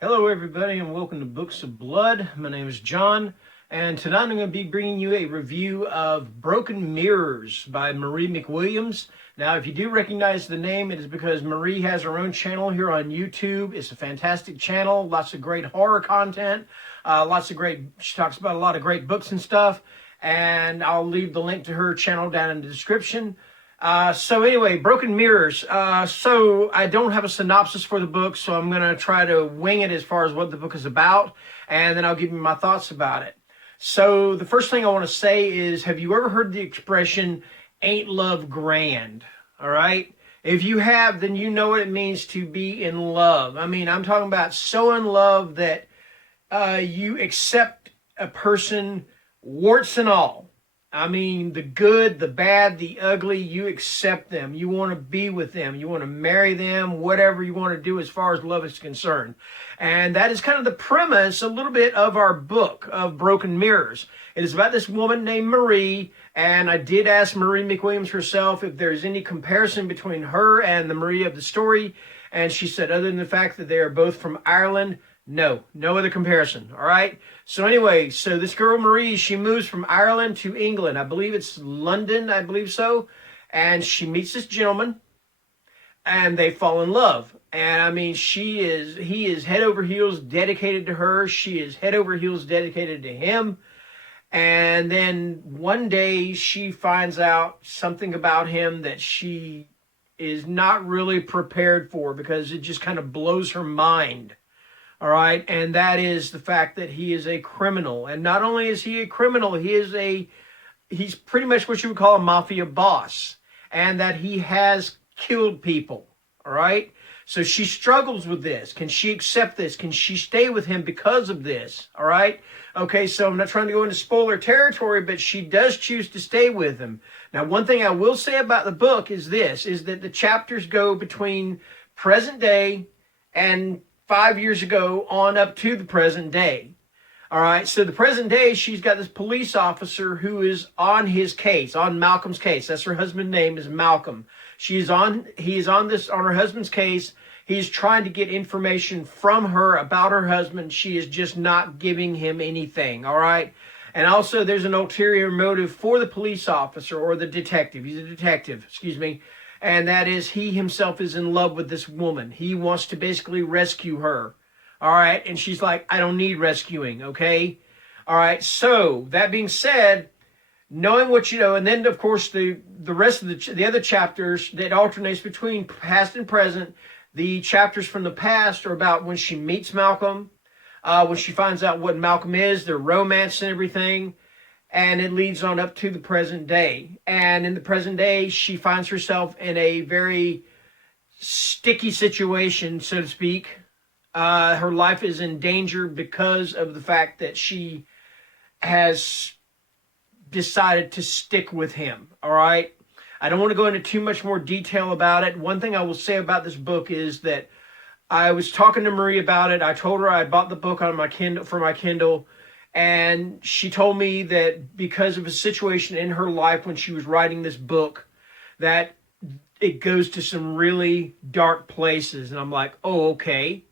Hello, everybody, and welcome to Books of Blood. My name is John, and tonight I'm going to be bringing you a review of Broken Mirrors by Marie McWilliams. Now, if you do recognize the name, it is because Marie has her own channel here on YouTube. It's a fantastic channel, lots of great horror content, she talks about a lot of great books and stuff, and I'll leave the link to her channel down in the description. So anyway, Broken Mirrors. So I don't have a synopsis for the book, so I'm going to try to wing it as far as what the book is about, and then I'll give you my thoughts about it. So the first thing I want to say is, have you ever heard the expression, ain't love grand? All right? If you have, then you know what it means to be in love. I mean, I'm talking about so in love that you accept a person, warts and all. I mean, the good, the bad, the ugly, you accept them. You want to be with them. You want to marry them, whatever you want to do as far as love is concerned. And that is kind of the premise, a little bit, of our book of Broken Mirrors. It is about this woman named Marie, and I did ask Marie McWilliams herself if there's any comparison between her and the Marie of the story, and she said, other than the fact that they are both from Ireland, no other comparison. All right. So anyway, so this girl Marie, she moves from Ireland to England. I believe it's London. I believe so. And she meets this gentleman, and they fall in love. And I mean, he is head over heels dedicated to her. She is head over heels dedicated to him. And then one day she finds out something about him that she is not really prepared for, because it just kind of blows her mind. All right, and that is the fact that he is a criminal. And not only is he a criminal, he's pretty much what you would call a mafia boss, and that he has killed people. All right, so she struggles with this. Can she accept this? Can she stay with him because of this? All right, okay, so I'm not trying to go into spoiler territory, but she does choose to stay with him. Now, one thing I will say about the book is this, is that the chapters go between present day and 5 years ago on up to the present day. All right, so the present day, she's got this police officer who is on his case, on Malcolm's case. That's her husband's name, is Malcolm. He is on her husband's case. He's trying to get information from her about her husband. She is just not giving him anything. All right. And also there's an ulterior motive for the police officer, or the detective. He's a detective, excuse me. And that is, he himself is in love with this woman. He wants to basically rescue her. All right. And she's like, I don't need rescuing. Okay. All right. So that being said, knowing what you know, and then of course the rest of the other chapters that alternates between past and present. The chapters from the past are about when she meets Malcolm, when she finds out what Malcolm is, their romance and everything. And it leads on up to the present day. And in the present day, she finds herself in a very sticky situation, so to speak. Her life is in danger because of the fact that she has decided to stick with him. All right. I don't want to go into too much more detail about it. One thing I will say about this book is that I was talking to Marie about it. I told her I bought the book on my Kindle, for my Kindle. And she told me that because of a situation in her life when she was writing this book, that it goes to some really dark places. And I'm like, oh, okay.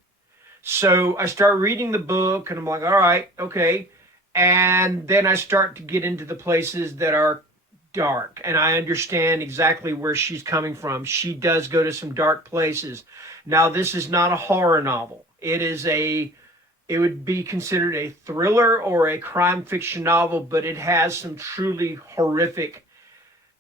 So I start reading the book, and I'm like, all right, okay. And then I start to get into the places that are dark. And I understand exactly where she's coming from. She does go to some dark places. Now, this is not a horror novel. It would be considered a thriller or a crime fiction novel, but it has some truly horrific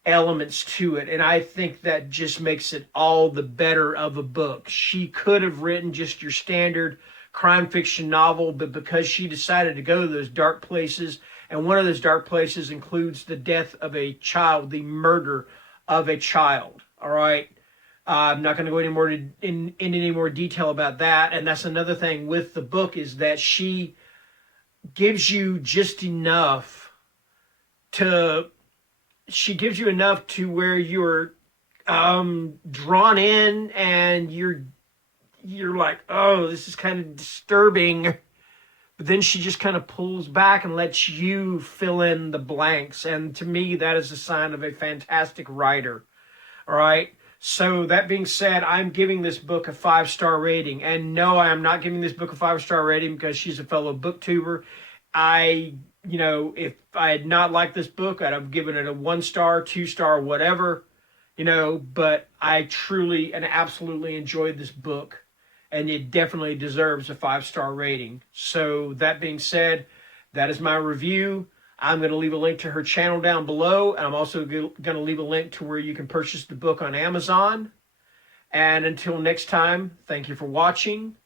elements to it. And I think that just makes it all the better of a book. She could have written just your standard crime fiction novel, but because she decided to go to those dark places, and one of those dark places includes the death of a child, the murder of a child. All right. I'm not going to go into any more detail about that. And that's another thing with the book, is that she gives you just enough to where you're drawn in, and you're like, oh, this is kind of disturbing. But then she just kind of pulls back and lets you fill in the blanks. And to me, that is a sign of a fantastic writer. All right. So that being said, I'm giving this book a 5-star rating. And no, I am not giving this book a 5-star rating because she's a fellow booktuber. If I had not liked this book, I'd have given it a 1-star, 2-star, whatever, but I truly and absolutely enjoyed this book, and it definitely deserves a 5-star rating. So that being said, that is my review. I'm going to leave a link to her channel down below, and I'm also going to leave a link to where you can purchase the book on Amazon. And until next time, thank you for watching.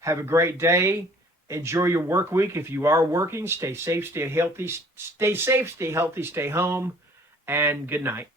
Have a great day. Enjoy your work week. If you are working, stay safe, stay healthy, stay home, and good night.